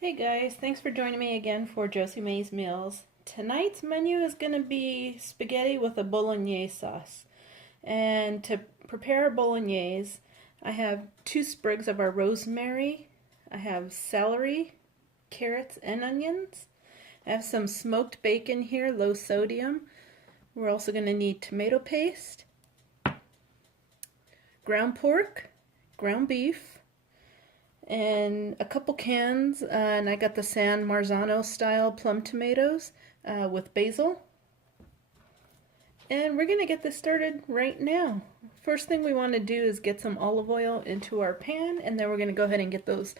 Hey guys, thanks for joining me again for Josie Mae's Meals. Tonight's menu is going to be spaghetti with a bolognese sauce. And to prepare a bolognese, I have 2 sprigs of our rosemary, I have celery, carrots, and onions. I have some smoked bacon here, low sodium. We're also going to need tomato paste, ground pork, ground beef, and a couple cans, and I got the San Marzano style plum tomatoes with basil. And we're going to get this started right now. First thing we want to do is get some olive oil into our pan, and then we're going to go ahead and get those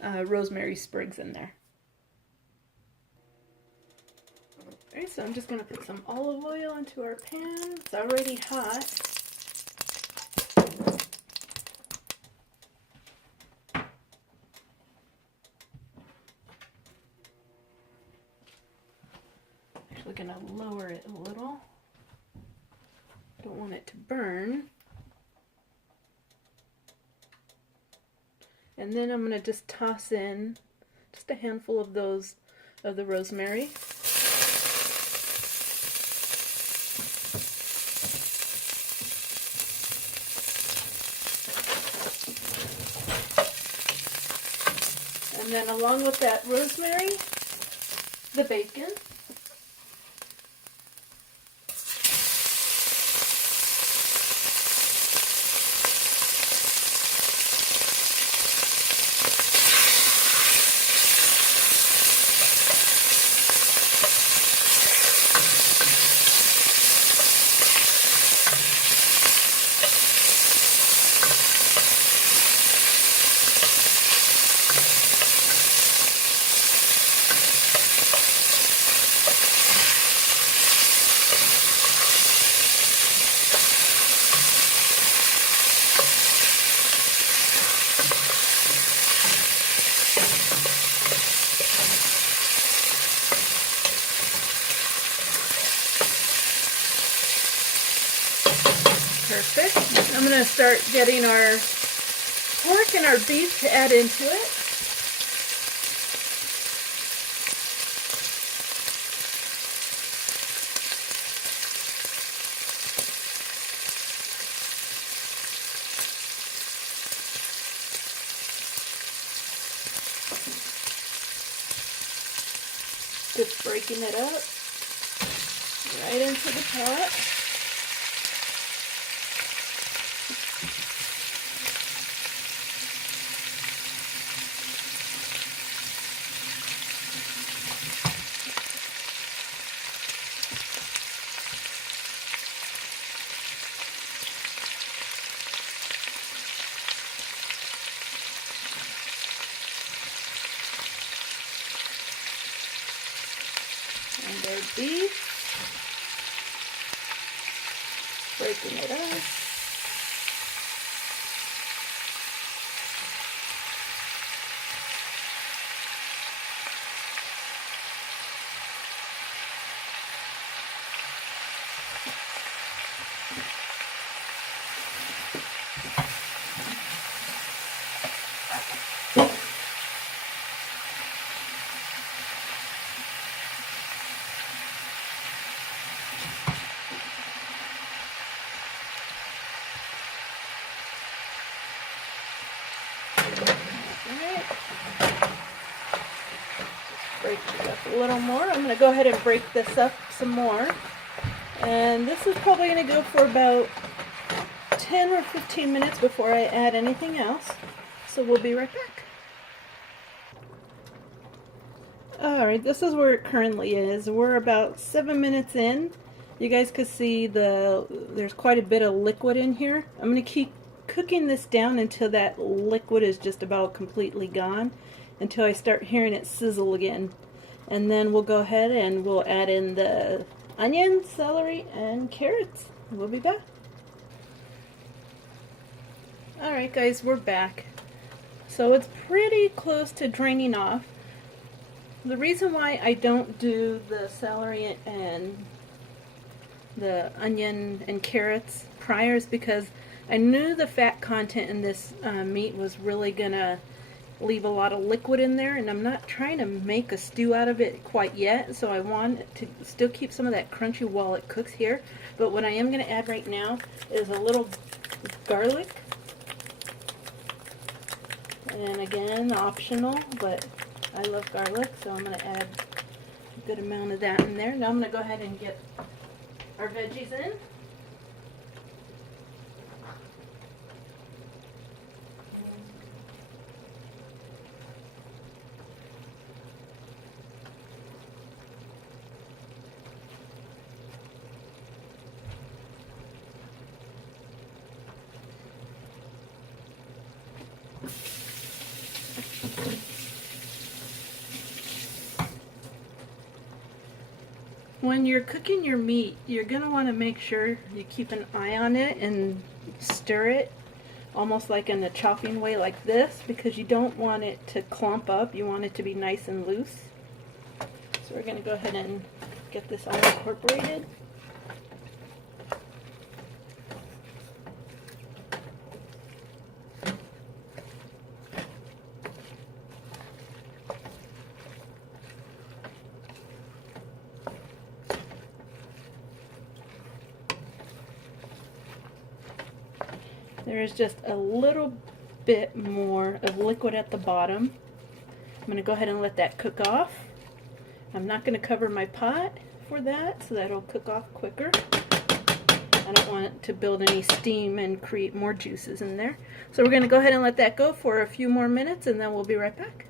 rosemary sprigs in there. Alright, so I'm just going to put some olive oil into our pan. It's already hot. Actually going to lower it a little. Don't want it to burn. And then I'm going to just toss in just a handful of those of the rosemary. And then along with that rosemary, the bacon. Perfect. I'm going to start getting our pork and our beef to add into it. Just breaking it up right into the pot. And our beef, breaking it up. Break it up a little more. I'm going to go ahead and break this up some more. And this is probably going to go for about 10 or 15 minutes before I add anything else. So we'll be right back. Alright, this is where it currently is. We're about 7 minutes in. You guys can see there's quite a bit of liquid in here. I'm going to keep cooking this down until that liquid is just about completely gone, until I start hearing it sizzle again. And then we'll go ahead and we'll add in the onions, celery, and carrots. We'll be back. Alright guys, we're back. So it's pretty close to draining off. The reason why I don't do the celery and the onion and carrots prior is because I knew the fat content in this meat was really gonna leave a lot of liquid in there, and I'm not trying to make a stew out of it quite yet, so I want it to still keep some of that crunchy while it cooks here. But what I am going to add right now is a little garlic, and again, optional, but I love garlic, so I'm going to add a good amount of that in there. Now I'm going to go ahead and get our veggies in. When you're cooking your meat, you're going to want to make sure you keep an eye on it and stir it almost like in a chopping way like this, because you don't want it to clump up. You want it to be nice and loose. So we're going to go ahead and get this all incorporated. There's just a little bit more of liquid at the bottom. I'm going to go ahead and let that cook off. I'm not going to cover my pot for that, so that'll cook off quicker. I don't want it to build any steam and create more juices in there. So we're going to go ahead and let that go for a few more minutes, and then we'll be right back.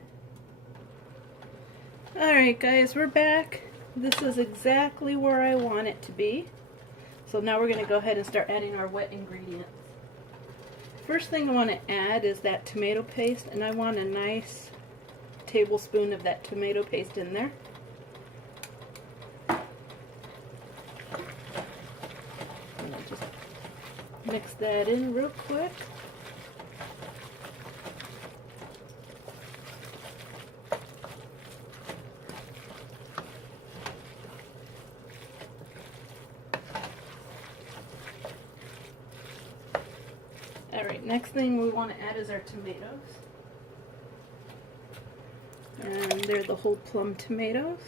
Alright guys, we're back. This is exactly where I want it to be. So now we're going to go ahead and start adding our wet ingredients. First thing I want to add is that tomato paste, and I want a nice tablespoon of that tomato paste in there. And I'll just mix that in real quick. Alright, next thing we want to add is our tomatoes. And they're the whole plum tomatoes.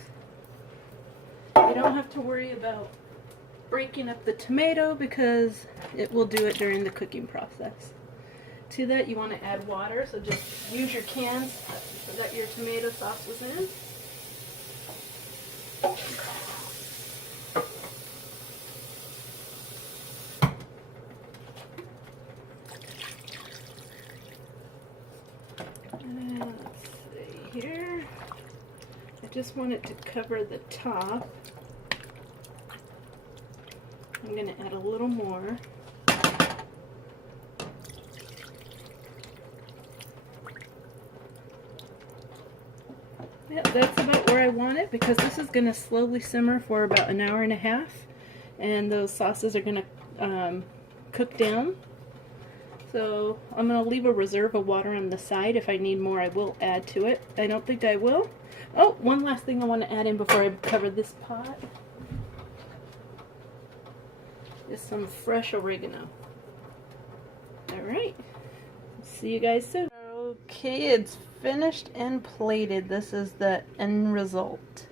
You don't have to worry about breaking up the tomato because it will do it during the cooking process. To that you want to add water, so just use your cans that your tomato sauce was in. Here, I just want it to cover the top. I'm going to add a little more. Yeah, that's about where I want it, because this is going to slowly simmer for about an hour and a half, and those sauces are going to cook down. So I'm going to leave a reserve of water on the side. If I need more, I will add to it. I don't think I will. Oh, one last thing I want to add in before I cover this pot is some fresh oregano. Alright, see you guys soon. Okay, it's finished and plated. This is the end result.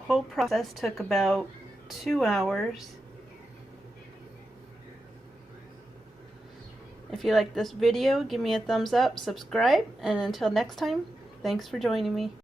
Whole process took about 2 hours. If you like this video, give me a thumbs up, subscribe, and until next time, thanks for joining me.